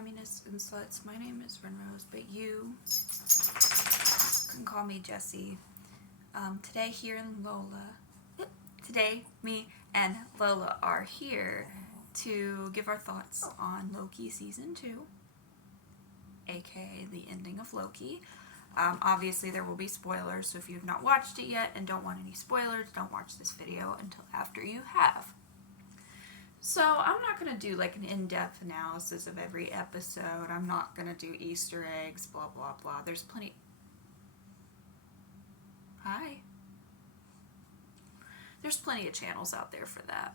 communists and sluts. My name is Renrose, but you can call me Jessie. Today here in Lola, today me and Lola are here to give our thoughts on Loki Season 2, aka the ending of Loki. Obviously there will be spoilers, so if you have not watched it yet and don't want any spoilers, don't watch this video until after you have. So I'm not going to do like an in-depth analysis of every episode. I'm not going to do Easter eggs, blah, blah, blah. There's plenty... Hi. There's plenty of channels out there for that.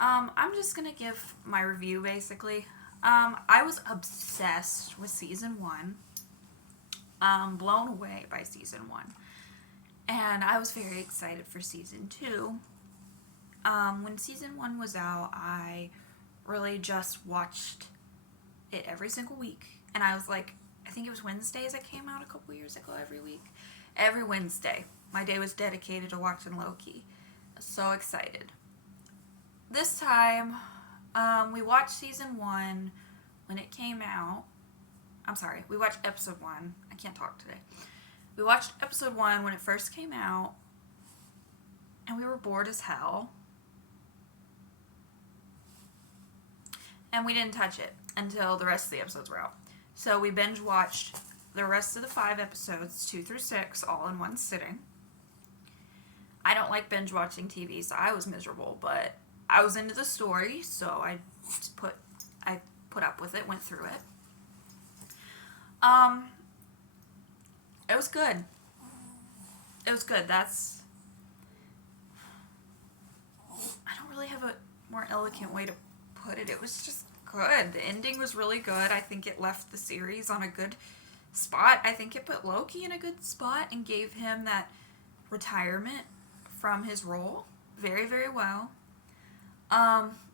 I'm just going to give my review, basically. I was obsessed with Season 1. Blown away by Season 1. And I was very excited for Season 2. When Season 1 was out, I really just watched it every single week. And I was like, I think it was Wednesdays it came out a couple years ago every week. Every Wednesday, my day was dedicated to watching Loki. So excited. This time, we watched Season 1 when it came out. I'm sorry, we watched Episode 1. I can't talk today. We watched Episode 1 when it first came out. And we were bored as hell. And we didn't touch it until the rest of the episodes were out. So we binge watched the rest of the 5 episodes, 2 through 6, all in one sitting. I don't like binge watching TV, so I was miserable, but I was into the story, so I put up with it, went through it. It was good. It was good. I don't really have a more eloquent way to put it. It was just good. The ending was really good. I think it left the series on a good spot. I think it put Loki in a good spot and gave him that retirement from his role very, very well.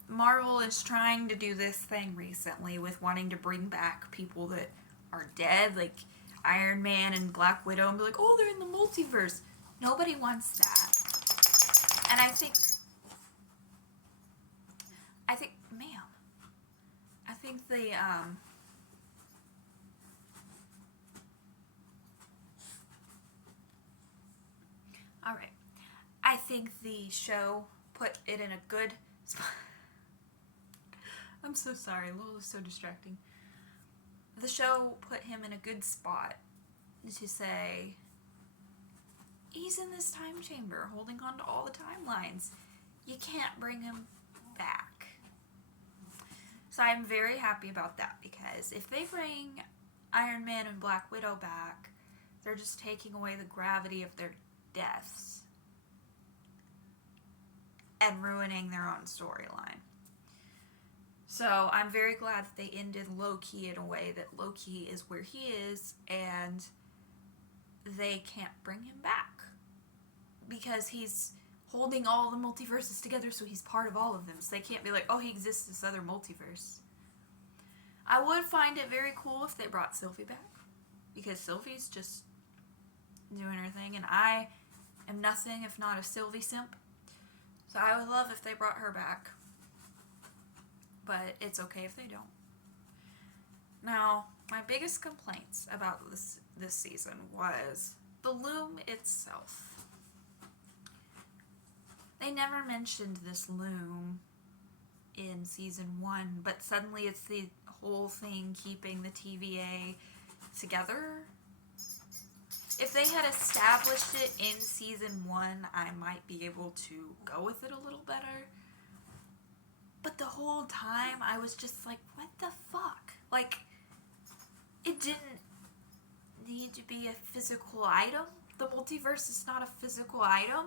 Marvel is trying to do this thing recently with wanting to bring back people that are dead, like Iron Man and Black Widow, and be like, oh, they're in the multiverse. Nobody wants that. And I think, ma'am, I think the, alright, I think the show put it in a good spot. I'm so sorry, Lola's so distracting. The show put him in a good spot to say, he's in this time chamber, holding on to all the timelines. You can't bring him back. So I'm very happy about that, because if they bring Iron Man and Black Widow back, they're just taking away the gravity of their deaths and ruining their own storyline. So I'm very glad that they ended Loki in a way that Loki is where he is and they can't bring him back, because he's holding all the multiverses together, so he's part of all of them. So they can't be like, oh, he exists in this other multiverse. I would find it very cool if they brought Sylvie back, because Sylvie's just doing her thing, and I am nothing if not a Sylvie simp. So I would love if they brought her back. But it's okay if they don't. Now, my biggest complaints about this season was the loom itself. They never mentioned this loom in Season 1, but suddenly it's the whole thing keeping the TVA together. If they had established it in Season 1, I might be able to go with it a little better. But the whole time, I was just like, what the fuck? Like, it didn't need to be a physical item. The multiverse is not a physical item.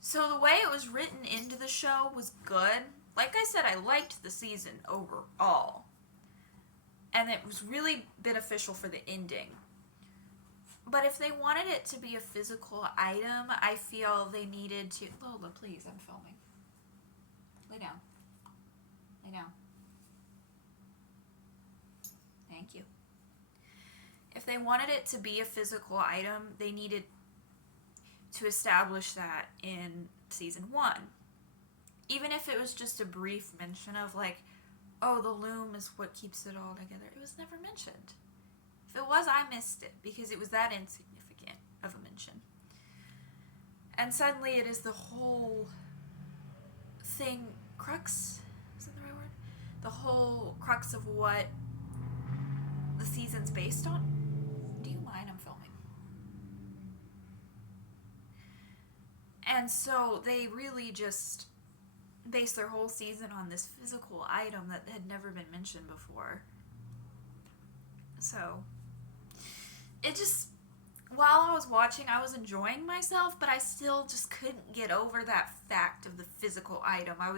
So the way it was written into the show was good. Like I said, I liked the season overall. And it was really beneficial for the ending. But if they wanted it to be a physical item, I feel they needed to... Lola, please, I'm filming. Lay down. Lay down. Thank you. If they wanted it to be a physical item, they needed to establish that in Season 1. Even if it was just a brief mention of, like, oh, the loom is what keeps it all together. It was never mentioned. If it was, I missed it because it was that insignificant of a mention. And suddenly it is the whole thing, crux? Is that the right word? The whole crux of what the season's based on. Do you mind? I'm filming. And so they really just base their whole season on this physical item that had never been mentioned before. So it just, while I was watching, I was enjoying myself, but I still just couldn't get over that fact of the physical item. It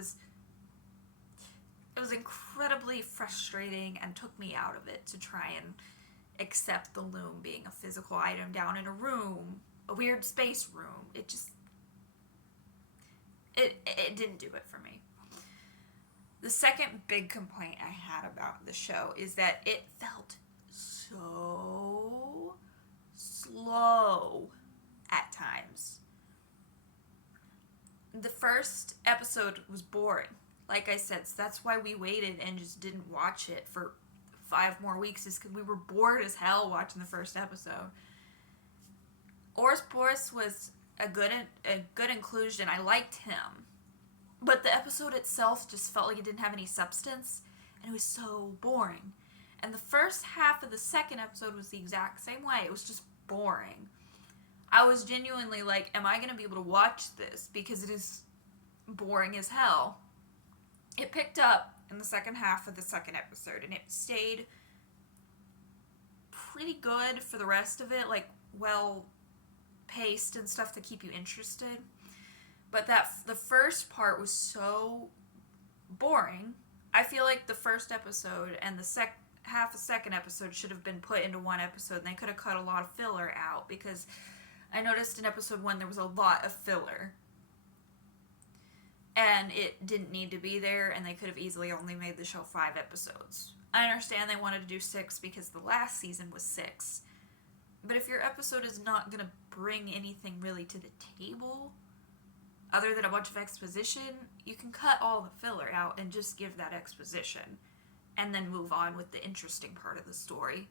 was incredibly frustrating and took me out of it to try and accept the loom being a physical item down in a room, a weird space room. It just, it didn't do it for me. The second big complaint I had about the show is that it felt so slow at times. The first episode was boring. Like I said, so that's why we waited and just didn't watch it for 5 more weeks, is because we were bored as hell watching the first episode. Boris was a good inclusion. I liked him. But the episode itself just felt like it didn't have any substance, and it was so boring. And the first half of the second episode was the exact same way. It was just boring. I was genuinely like, am I going to be able to watch this? Because it is boring as hell. It picked up in the second half of the second episode, and it stayed pretty good for the rest of it, like well paced and stuff to keep you interested. But the first part was so boring. I feel like the first episode and the half a second episode should have been put into one episode, and they could have cut a lot of filler out, because I noticed in episode 1 there was a lot of filler. And it didn't need to be there, and they could have easily only made the show 5 episodes. I understand they wanted to do 6 because the last season was 6. But if your episode is not going to bring anything really to the table, other than a bunch of exposition, you can cut all the filler out and just give that exposition, and then move on with the interesting part of the story.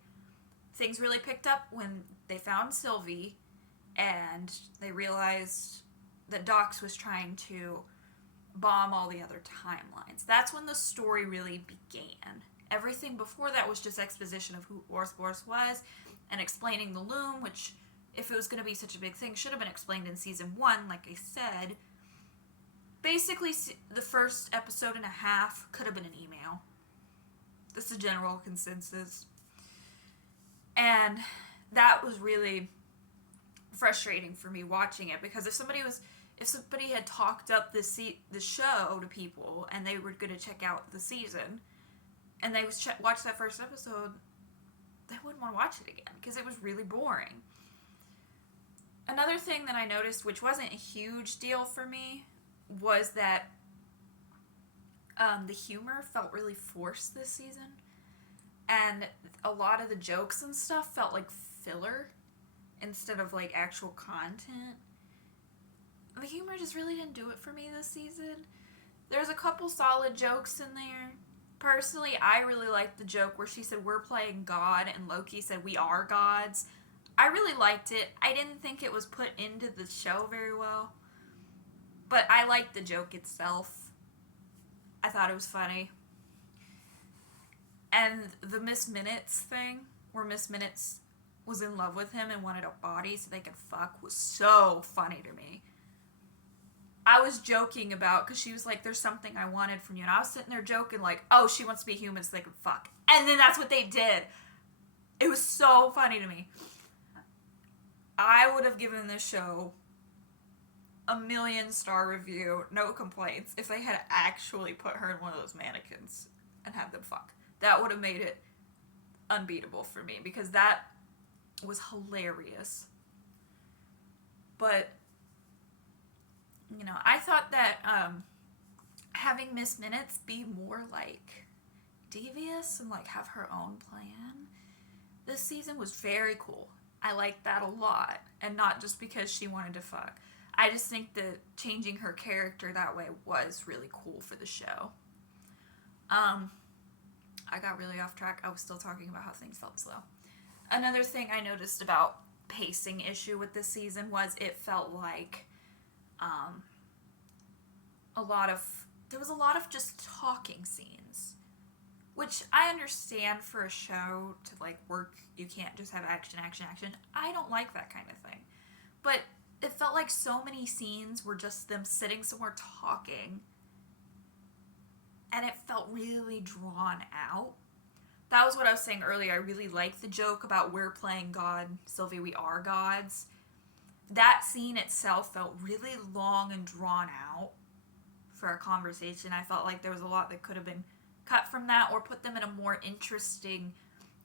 Things really picked up when they found Sylvie, and they realized that Dox was trying to bomb all the other timelines. That's when the story really began. Everything before that was just exposition of who Boris was, and explaining the loom, which, if it was going to be such a big thing, should have been explained in season 1, like I said. Basically, the first episode and a half could have been an email. That's the general consensus. And that was really frustrating for me watching it, because if somebody had talked up the show to people and they were going to check out the season, and they watched that first episode, they wouldn't want to watch it again because it was really boring. Another thing that I noticed, which wasn't a huge deal for me, was that the humor felt really forced this season, and a lot of the jokes and stuff felt like filler instead of like actual content. The humor just really didn't do it for me this season. There's a couple solid jokes in there. Personally, I really liked the joke where she said, "We're playing God," and Loki said, "We are gods." I really liked it. I didn't think it was put into the show very well, but I liked the joke itself. I thought it was funny. And the Miss Minutes thing, where Miss Minutes was in love with him and wanted a body so they could fuck, was so funny to me. I was joking about, because she was like, "There's something I wanted from you," and I was sitting there joking like, oh, she wants to be human so they can fuck. And then that's what they did. It was so funny to me. I would have given this show a 1,000,000-star review, no complaints, if they had actually put her in one of those mannequins and had them fuck. That would have made it unbeatable for me, because that was hilarious. But, you know, I thought that having Miss Minutes be more like devious and like have her own plan this season was very cool. I liked that a lot, and not just because she wanted to fuck. I just think that changing her character that way was really cool for the show. I got really off track. I was still talking about how things felt slow. Another thing I noticed about pacing issue with this season was it felt like there was a lot of just talking scenes, which I understand for a show to like work. You can't just have action. I don't like that kind of thing, but it felt like so many scenes were just them sitting somewhere talking, and it felt really drawn out. That was what I was saying earlier. I really liked the joke about we're playing God, Sylvie, we are gods. That scene itself felt really long and drawn out for a conversation. I felt like there was a lot that could have been cut from that or put them in a more interesting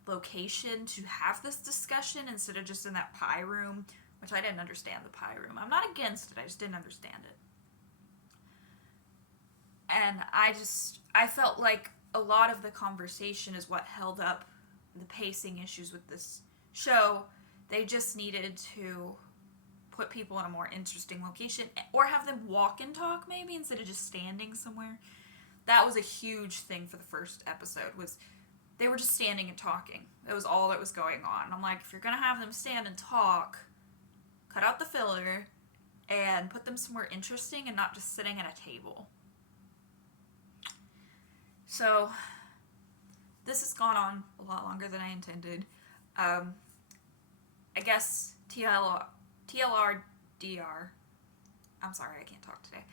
location to have this discussion instead of just in that pie room, which I didn't understand the pie room. I'm not against it, I just didn't understand it. And I felt like a lot of the conversation is what held up the pacing issues with this show. They just needed to put people in a more interesting location or have them walk and talk maybe instead of just standing somewhere. That was a huge thing for the first episode, was they were just standing and talking. That was all that was going on. I'm like, if you're going to have them stand and talk, cut out the filler and put them somewhere interesting and not just sitting at a table. So, this has gone on a lot longer than I intended. I guess TLRDR. I'm sorry, I can't talk today.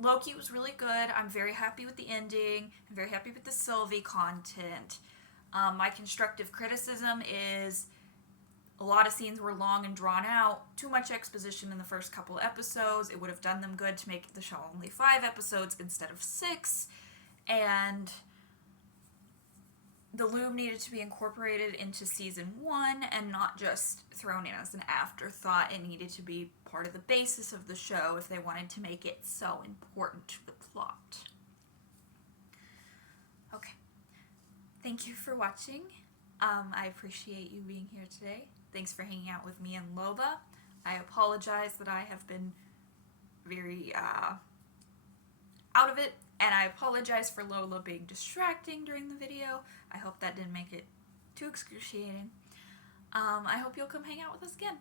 Loki was really good. I'm very happy with the ending. I'm very happy with the Sylvie content. My constructive criticism is a lot of scenes were long and drawn out. Too much exposition in the first couple episodes. It would have done them good to make the show only 5 episodes instead of 6. And the loom needed to be incorporated into season 1 and not just thrown in as an afterthought. It needed to be part of the basis of the show if they wanted to make it so important to the plot. Okay. Thank you for watching. I appreciate you being here today. Thanks for hanging out with me and Lola. I apologize that I have been very out of it. And I apologize for Lola being distracting during the video. I hope that didn't make it too excruciating. I hope you'll come hang out with us again.